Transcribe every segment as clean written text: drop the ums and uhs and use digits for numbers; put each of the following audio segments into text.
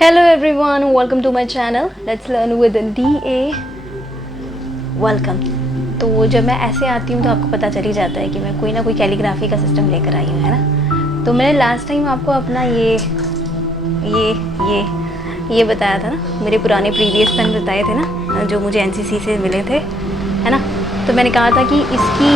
Hello everyone, welcome to my channel. Let's learn with DA. Welcome. तो जब मैं ऐसे आती हूँ तो आपको पता चल ही जाता है कि मैं कोई ना कोई कैलीग्राफी का सिस्टम लेकर आई हूँ, है ना। तो मैंने लास्ट टाइम आपको अपना ये बताया था ना, मेरे पुराने प्रीवियस पेन बताए थे ना, जो मुझे एनसीसी से मिले थे, है ना। तो मैंने कहा था कि इसकी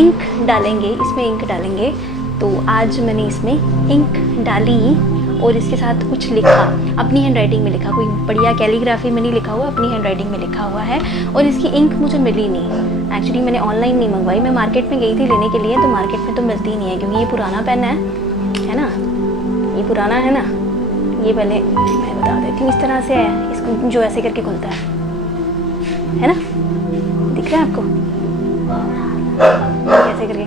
इंक डालेंगे, इसमें इंक डालेंगे। तो आज मैंने इसमें इंक डाली और इसके साथ कुछ लिखा, अपनी हैंड राइटिंग में लिखा, कोई बढ़िया कैलीग्राफी में नहीं लिखा हुआ, अपनी हैंड राइटिंग में लिखा हुआ है। और इसकी इंक मुझे मिली नहीं, एक्चुअली मैंने ऑनलाइन नहीं मंगवाई, मैं मार्केट में गई थी लेने के लिए, तो मार्केट में तो मिलती ही नहीं है क्योंकि ये पुराना पेन है ना, ये पुराना है ना। ये पहले मैं बता देती हूँ, इस तरह से है, इसको जो ऐसे करके खुलता है ना, दिख रहा है आपको, ऐसे करके।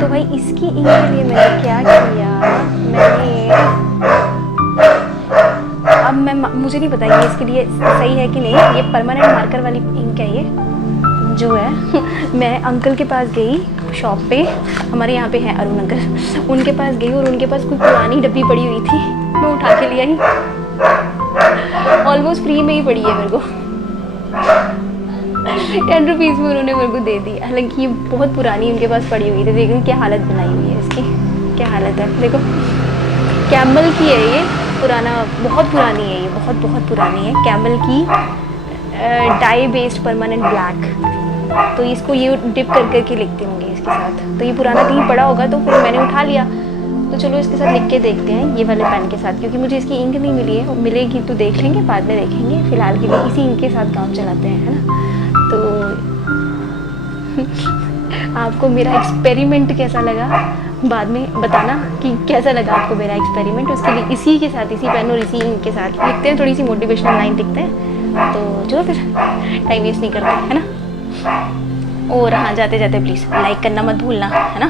तो भाई इसकी इंक के लिए मैंने क्या किया, मुझे नहीं पता ये इसके लिए सही है कि नहीं, ये परमानेंट मार्कर वाली इंक है ये जो है। मैं अंकल के पास गई शॉप पे, हमारे यहाँ पे है अरुण अंकल, उनके पास गई और उनके पास कोई पुरानी डब्बी पड़ी हुई थी, मैं उठा के ले आई, ऑलमोस्ट फ्री में ही पड़ी है मेरे को, 10 रुपीज़ में उन्होंने मेरे को दे दी। हालांकि ये बहुत पुरानी उनके पास पड़ी हुई थी, देखो क्या हालत बनाई हुई है इसकी, क्या हालत है देखो, कैमल की है ये, पुराना बहुत पुरानी है ये, बहुत पुरानी है, कैमल की डाई बेस्ड परमानेंट ब्लैक। तो इसको ये डिप करके लिखते होंगे इसके साथ, तो ये पुराना कहीं पड़ा होगा तो फिर मैंने उठा लिया। तो चलो इसके साथ लिख के देखते हैं ये वाले पेन के साथ, क्योंकि मुझे इसकी इंक नहीं मिली है, मिलेगी तो देख लेंगे, बाद में देखेंगे, फिलहाल के लिए इसी इंक के साथ काम चलाते हैं, है ना। तो आपको मेरा एक्सपेरिमेंट कैसा लगा बाद में बताना कि कैसा लगा आपको मेरा एक्सपेरिमेंट। उसके लिए इसी के साथ, इसी पेन और इसी इंक के साथ लिखते हैं, थोड़ी सी मोटिवेशनल लाइन लिखते हैं। तो चलो फिर टाइम वेस्ट नहीं करते, है ना। और हाँ, जाते जाते प्लीज़ लाइक करना मत भूलना, है ना।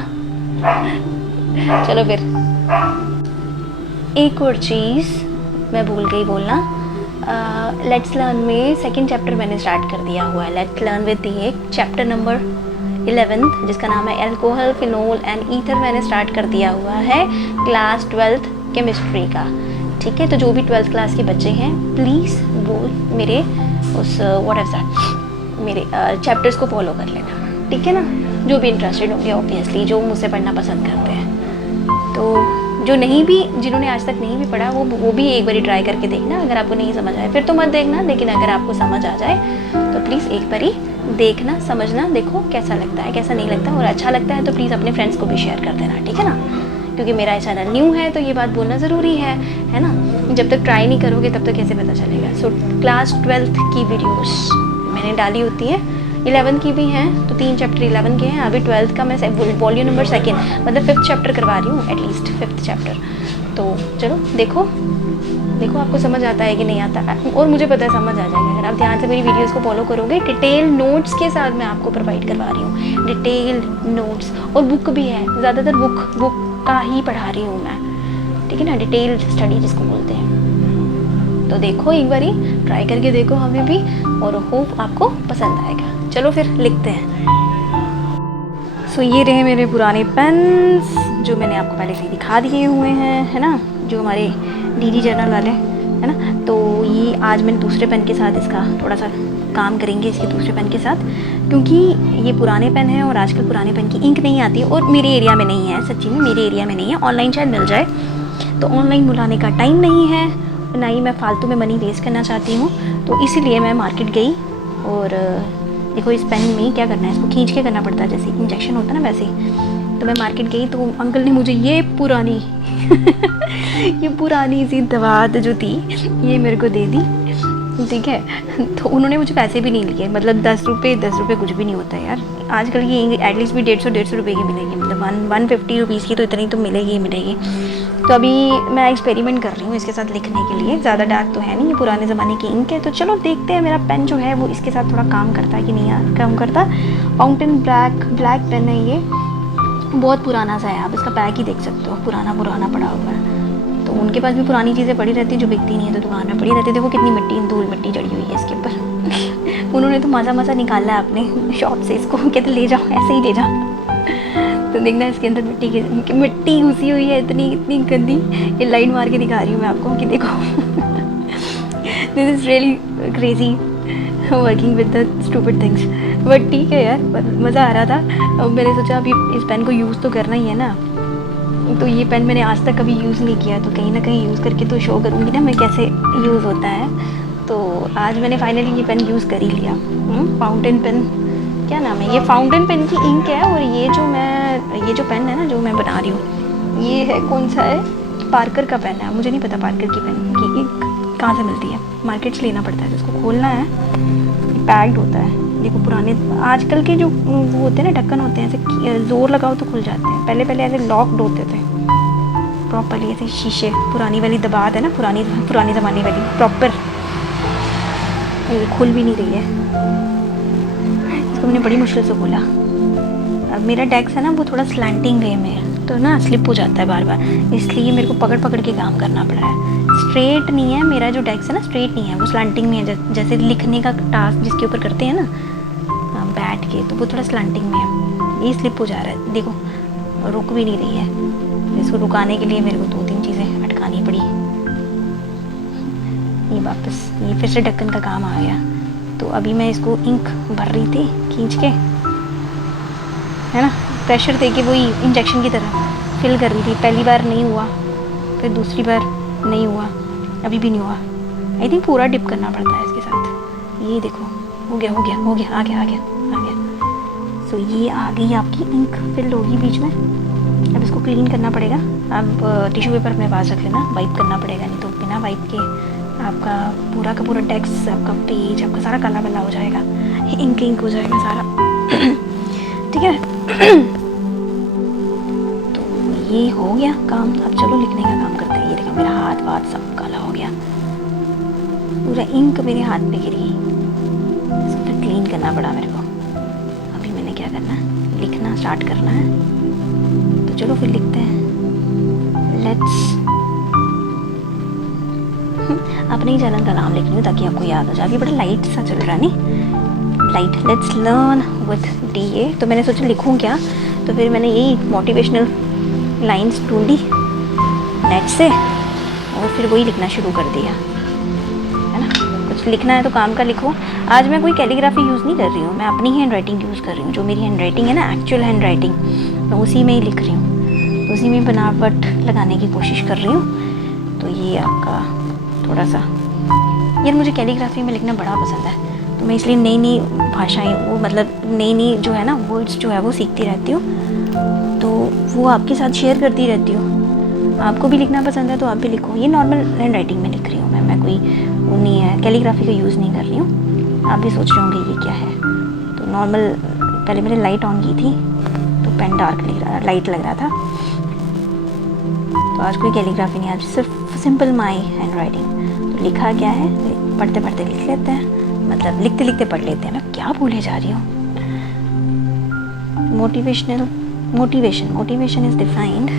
चलो फिर एक और चीज़ मैं भूल गई बोलना, लेट्स लर्न में सेकंड चैप्टर मैंने स्टार्ट कर दिया हुआ है। Let's learn with the chapter number 11 जिसका नाम है एल्कोहल, फिनोल एंड ईथर, मैंने स्टार्ट कर दिया हुआ है क्लास 12th केमिस्ट्री का। ठीक है, तो जो भी 12th क्लास के बच्चे हैं प्लीज़ वो मेरे उस मेरे चैप्टर्स को फॉलो कर लेना, ठीक है ना, जो भी इंटरेस्टेड होंगे ऑब्वियसली, जो मुझसे पढ़ना पसंद करते हैं। तो जो नहीं भी, जिन्होंने आज तक नहीं भी पढ़ा वो भी एक बारी ट्राई करके देखना। अगर आपको नहीं समझ आए फिर तो मत देखना, लेकिन अगर आपको समझ आ जाए तो प्लीज़ एक बारी देखना, समझना, देखो कैसा लगता है, कैसा नहीं लगता, और अच्छा लगता है तो प्लीज़ अपने फ्रेंड्स को भी शेयर कर देना, ठीक है ना। क्योंकि मेरा चैनल न्यू है तो ये बात बोलना ज़रूरी है ना। जब तक ट्राई नहीं करोगे तब तक कैसे पता चलेगा। सो क्लास 12th की वीडियोस मैंने डाली होती है, 11 की भी हैं, तो 3 चैप्टर 11 के हैं, अभी 12th का मैं वॉल्यूम नंबर 2 मतलब 5th चैप्टर करवा रही हूँ, एटलीस्ट 5th चैप्टर। तो चलो देखो आपको समझ आता है कि नहीं आता है, और मुझे पता है समझ आ जाएगा अगर आप ध्यान से मेरी वीडियोस को फॉलो करोगे। डिटेल नोट्स के साथ मैं आपको प्रोवाइड करवा रही हूँ, डिटेल नोट्स, और बुक भी है, ज़्यादातर बुक का ही पढ़ा रही हूँ मैं, ठीक है ना, डिटेल स्टडी जिसको बोलते हैं। तो देखो एक बारी ट्राई करके देखो हमें भी, और होप आपको पसंद आएगा। चलो फिर लिखते हैं। सो ये रहे मेरे पुराने पेन्स जो मैंने आपको पहले से दिखा दिए हुए हैं, है ना, जो हमारे डीडी जर्नल वाले, है ना। तो ये आज मैंने दूसरे पेन के साथ इसका थोड़ा सा काम करेंगे, इसके दूसरे पेन के साथ, क्योंकि ये पुराने पेन है और आजकल पुराने पेन की इंक नहीं आती है, और मेरे एरिया में नहीं है, सच्ची में मेरे एरिया में नहीं है, ऑनलाइन शायद मिल जाए, तो ऑनलाइन बुलाने का टाइम नहीं है, ना ही मैं फालतू में मनी वेस्ट करना चाहती हूँ। तो इसीलिए मैं मार्केट गई, और देखो इस पेन में क्या करना है, इसको खींच के करना पड़ता है, जैसे इंजेक्शन होता है ना वैसे। तो मैं मार्केट गई तो अंकल ने मुझे ये पुरानी ये पुरानी सी दवात जो थी ये मेरे को दे दी, ठीक है। तो उन्होंने मुझे पैसे भी नहीं लिए, मतलब 10 रुपये कुछ भी नहीं होता यार, आजकल ये एटलीस्ट भी 150 रुपये की मिलेगी, मतलब 150 रुपीज़ की तो इतनी तो मिलेगी ही मिलेगी। तो अभी मैं एक्सपेरिमेंट कर रही हूँ इसके साथ लिखने के लिए, ज़्यादा डार्क तो है नहीं, ये पुराने ज़माने की इंक है। तो चलो देखते हैं मेरा पेन जो है वो इसके साथ थोड़ा काम करता है कि नहीं काम करता। फाउंटेन ब्लैक पेन है ये, बहुत पुराना सा है, आप इसका पैक ही देख सकते हो, पुराना पड़ा हुआ है। तो उनके पास भी पुरानी चीज़ें पड़ी रहती हैं जो बिकती नहीं है, तो दुकान में पड़ी रहती है। देखो कितनी धूल मिट्टी चढ़ी हुई है इसके ऊपर। उन्होंने तो मज़ा निकाला है अपने शॉप से, इसको कहते ले जाओ, ऐसे ही ले जाओ। तो देखना इसके अंदर मिट्टी घुसी हुई है, इतनी इतनी गंदी। ये लाइन मार के दिखा रही हूँ मैं आपको कि देखो this is really crazy working with the stupid things. But ठीक है यार, मज़ा आ रहा था। अब मैंने सोचा अभी इस पेन को यूज़ तो करना ही है ना। तो ये पेन मैंने आज तक कभी यूज़ नहीं किया, तो कहीं ना कहीं यूज़ करके तो शो करूँगी ना मैं कैसे यूज़ होता है। तो आज मैंने फाइनली ये पेन यूज़ कर ही लिया। फाउंटेन पेन, क्या नाम है, ये फाउंटेन पेन की इंक है। और ये जो पेन है ना जो मैं बना रही हूँ, ये है कौन सा है, पार्कर का पेन है। मुझे नहीं पता पार्कर की पेन की इंक कहाँ से मिलती है, मार्केट से लेना पड़ता है। जिसको खोलना है पैक्ड होता है। देखो पुराने आजकल के जो वो होते हैं ना ढक्कन होते हैं, ऐसे ज़ोर लगाओ तो खुल जाते हैं। पहले पहले ऐसे लॉक्ड होते थे प्रॉपरली, ऐसे शीशे, पुरानी वाली दबात है ना, पुरानी ज़माने वाली प्रॉपर। ये खुल भी नहीं रही है, इसको मैंने बड़ी मुश्किल से खोला। अब मेरा डेस्क है ना वो थोड़ा स्लैंटिंग वे में है, तो ना स्लिप हो जाता है बार बार, इसलिए मेरे को पकड़ पकड़ के काम करना पड़ रहा है। स्ट्रेट नहीं है मेरा जो डेस्क है ना, स्ट्रेट नहीं है, वो स्लैंटिंग में है। जैसे लिखने का टास्क जिसके ऊपर करते हैं ना बैठ के, तो वो थोड़ा स्लैंटिंग में है, ये स्लिप हो जा रहा है। देखो रुक भी नहीं रही है। इसको रुकाने के लिए मेरे को 2-3 चीज़ें अटकानी पड़ी। ये वापस ये फिर से ढक्कन का काम आ गया। तो अभी मैं इसको इंक भर रही थी खींच के, है ना, प्रेशर दे के, वही इंजेक्शन की तरह फिल कर रही थी। पहली बार नहीं हुआ, फिर दूसरी बार नहीं हुआ, अभी भी नहीं हुआ। आई थिंक पूरा डिप करना पड़ता है इसके साथ। ये देखो हो गया आ गया। सो ये आ गई आपकी इंक, फिल होगी बीच में। अब इसको क्लीन करना पड़ेगा। अब टिश्यू पेपर अपने पास रख लेना, वाइप करना पड़ेगा, नहीं तो बिना वाइप के आपका पूरा का पूरा डेस्क, आपका पेज, आपका सारा काला बला हो जाएगा, इंक हो जाएगा सारा ठीक है तो ये हो गया काम। अब चलो लिखने का काम करते हैं। ये देखो मेरा हाथ वाथ सब काला हो गया, पूरा इंक मेरे हाथ पे गिरी। इसको फिर क्लीन करना पड़ा मेरे को। अभी मैंने क्या करना है, लिखना स्टार्ट करना है। तो चलो फिर लिखते हैं। लेट्स अपने ही चैनल का नाम लिख रही हूँ ताकि आपको याद हो जाए। अभी बड़ा लाइट सा चल रहा है नहीं, light. Let's learn with DA। तो मैंने सोचा लिखूँ क्या, तो फिर मैंने यही मोटिवेशनल लाइंस ढूंढी नेट से और फिर वही लिखना शुरू कर दिया, है ना। कुछ लिखना है तो काम का लिखो। आज मैं कोई कैलीग्राफी यूज़ नहीं कर रही हूँ, मैं अपनी हैंड राइटिंग यूज़ कर रही हूँ। जो मेरी हैंड राइटिंग है ना, एक्चुअल हैंड राइटिंग, मैं उसी में ही लिख रही हूँ, उसी में बनावट लगाने की कोशिश कर रही हूँ। तो ये आपका थोड़ा सा, यार मुझे कैलीग्राफी में लिखना बड़ा पसंद है, तो मैं इसलिए नई नई भाषाएँ, वो मतलब नई जो है ना वर्ड्स जो है वो सीखती रहती हूँ, तो वो आपके साथ शेयर करती रहती हूँ। आपको भी लिखना पसंद है तो आप भी लिखो। ये नॉर्मल हैंड राइटिंग में लिख रही हूँ मैं कोई वो नहीं है, कैलीग्राफी का यूज़ नहीं कर रही हूँ। आप भी सोच रहे होंगे ये क्या है। तो नॉर्मल, पहले मैंने लाइट ऑन की थी तो पेन डार्क लाइट लग रहा था। तो आज कोई कैलीग्राफी नहीं, आज सिर्फ सिंपल माई हैंड राइटिंग। तो लिखा क्या है, पढ़ते पढ़ते लिख लेते हैं, मतलब लिखते लिखते पढ़ लेते हैं। मैं क्या भूले जा रही हूँ। मोटिवेशन इज डिफाइंड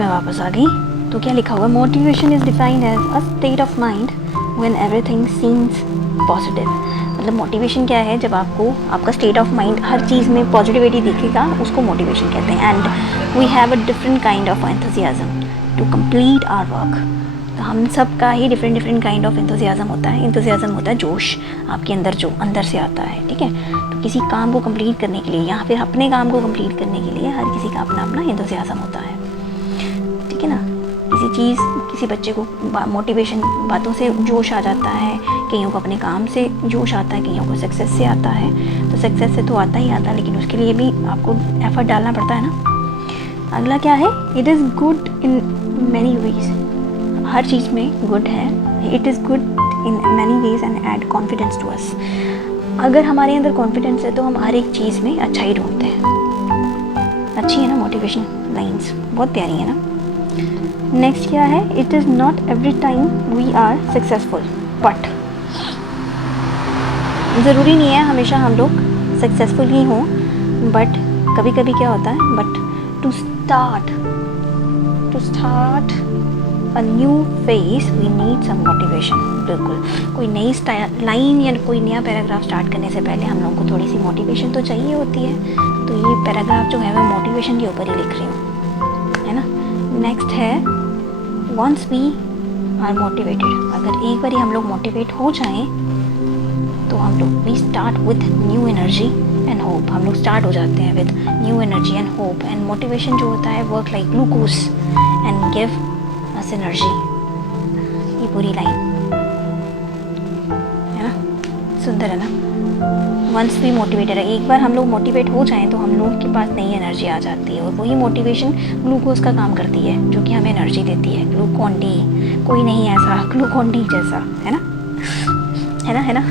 मैं वापस आ गई। तो क्या लिखा हुआ है, motivation is defined as a state of mind when everything seems positive. मतलब मोटिवेशन क्या है, जब आपको आपका स्टेट ऑफ माइंड हर चीज़ में पॉजिटिविटी दिखेगा, उसको मोटिवेशन कहते हैं। And we have a different kind of enthusiasm to complete our work. तो हम सब का ही डिफरेंट काइंड ऑफ एंथुसियाज्म होता है। एंथुसियाज्म होता है जोश आपके अंदर, जो अंदर से आता है, ठीक है। तो किसी काम को कंप्लीट करने के लिए या फिर अपने काम को कंप्लीट करने के लिए हर किसी का अपना अपना एंथुसियाज्म होता है, ठीक है ना। किसी चीज़, किसी बच्चे को मोटिवेशन बातों से जोश आ जाता है, कईयों को अपने काम से जोश आता है, कईयों को सक्सेस से आता है। तो सक्सेस से तो आता ही आता है, लेकिन उसके लिए भी आपको एफर्ट डालना पड़ता है ना। अगला क्या है, it is good in many ways. हर चीज़ में गुड है, it is good in many ways and add confidence to us. अगर हमारे अंदर कॉन्फिडेंस है तो हम हर एक चीज़ में अच्छा ही ढूंढते हैं। अच्छी है ना मोटिवेशन लाइंस, बहुत प्यारी है ना। नेक्स्ट क्या है, it is not every time we are successful but. ज़रूरी नहीं है हमेशा हम लोग सक्सेसफुल ही हों, बट कभी कभी क्या होता है, but to start a new phase we need some motivation. बिल्कुल, कोई नई लाइन या कोई नया पैराग्राफ स्टार्ट करने से पहले हम लोगों को थोड़ी सी मोटिवेशन तो चाहिए होती है। तो ये पैराग्राफ जो है मैं मोटिवेशन के ऊपर ही लिख रही हूँ, है ना। नेक्स्ट है, वंस वी आर मोटिवेटेड। अगर एक बार हम लोग मोटिवेट हो जाएं तो हम लोग we start with new energy and hope. हम लोग स्टार्ट हो जाते हैं with new energy and hope. And motivation जो होता है, work like glucose and give us energy. ये पूरी लाइन है ना, सुंदर है ना। वंस वी मोटिवेटेड है, एक बार हम लोग मोटिवेट हो जाएं तो हम लोग के पास नई एनर्जी आ जाती है, और वही मोटिवेशन ग्लूकोज का काम करती है, जो कि हमें एनर्जी देती है। ग्लूकोन डी, कोई नहीं ऐसा ग्लूकोन डी जैसा, है ना, है ना, है ना।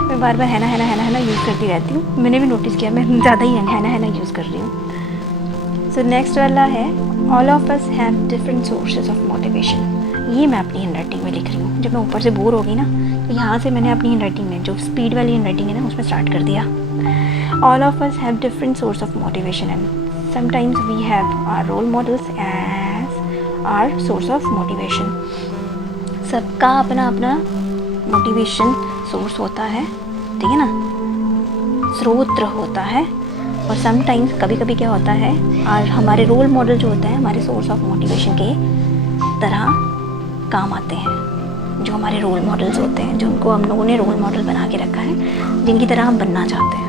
मैं बार बार है ना यूज़ करती रहती हूँ। मैंने भी नोटिस किया मैं ज़्यादा ही है ना यूज़ कर रही हूँ। सो नेक्स्ट वाला है, all of us have different sources of motivation. ये मैं अपनी हैंड राइटिंग में लिख रही हूँ। जब मैं ऊपर से बोर हो गई ना, तो यहाँ से मैंने अपनी हैंड राइटिंग में, जो स्पीड वाली हैंड राइटिंग है ना, उसमें स्टार्ट कर दिया। All of us have different source of motivation and sometimes we have our role models as our source of motivation. सबका अपना अपना मोटिवेशन सोर्स होता है, ठीक है ना, स्रोत होता है। और समटाइम्स कभी कभी क्या होता है, और हमारे रोल मॉडल जो होता है हमारे सोर्स ऑफ मोटिवेशन के तरह काम आते हैं। जो हमारे रोल मॉडल्स होते हैं, जो उनको हम लोगों ने रोल मॉडल बना के रखा है, जिनकी तरह हम बनना चाहते हैं।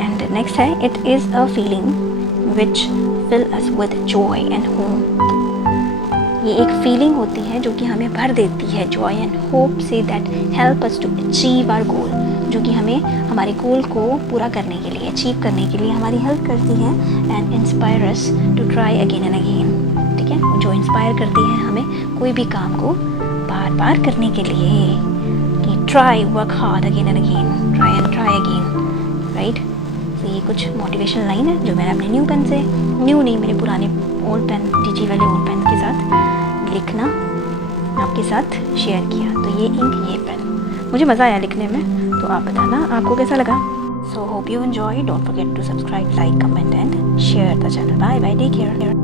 एंड नेक्स्ट है, it is a feeling which fill us with joy and hope. ये एक फीलिंग होती है जो कि हमें भर देती है जॉय एंड होप से, that help us to achieve our goal, जो कि हमें हमारे गोल को पूरा करने के लिए, अचीव करने के लिए हमारी हेल्प करती है। And inspire us to try again and again, ठीक है, जो इंस्पायर करती है हमें कोई भी काम को बार बार करने के लिए, कि try, work hard again and again, try and try again, right. तो ये कुछ मोटिवेशनल लाइन है जो मैंने अपने न्यू पेन से, न्यू नहीं, मेरे पुराने ओल्ड पेन, डीजी वाले ओल्ड पेन के साथ लिखना आपके साथ शेयर किया। तो ये इंक, ये पेन, मुझे मज़ा आया लिखने में। तो आप बताना आपको कैसा लगा। So hope you enjoy. Don't forget to subscribe, like, comment and share the channel. Bye bye, take care.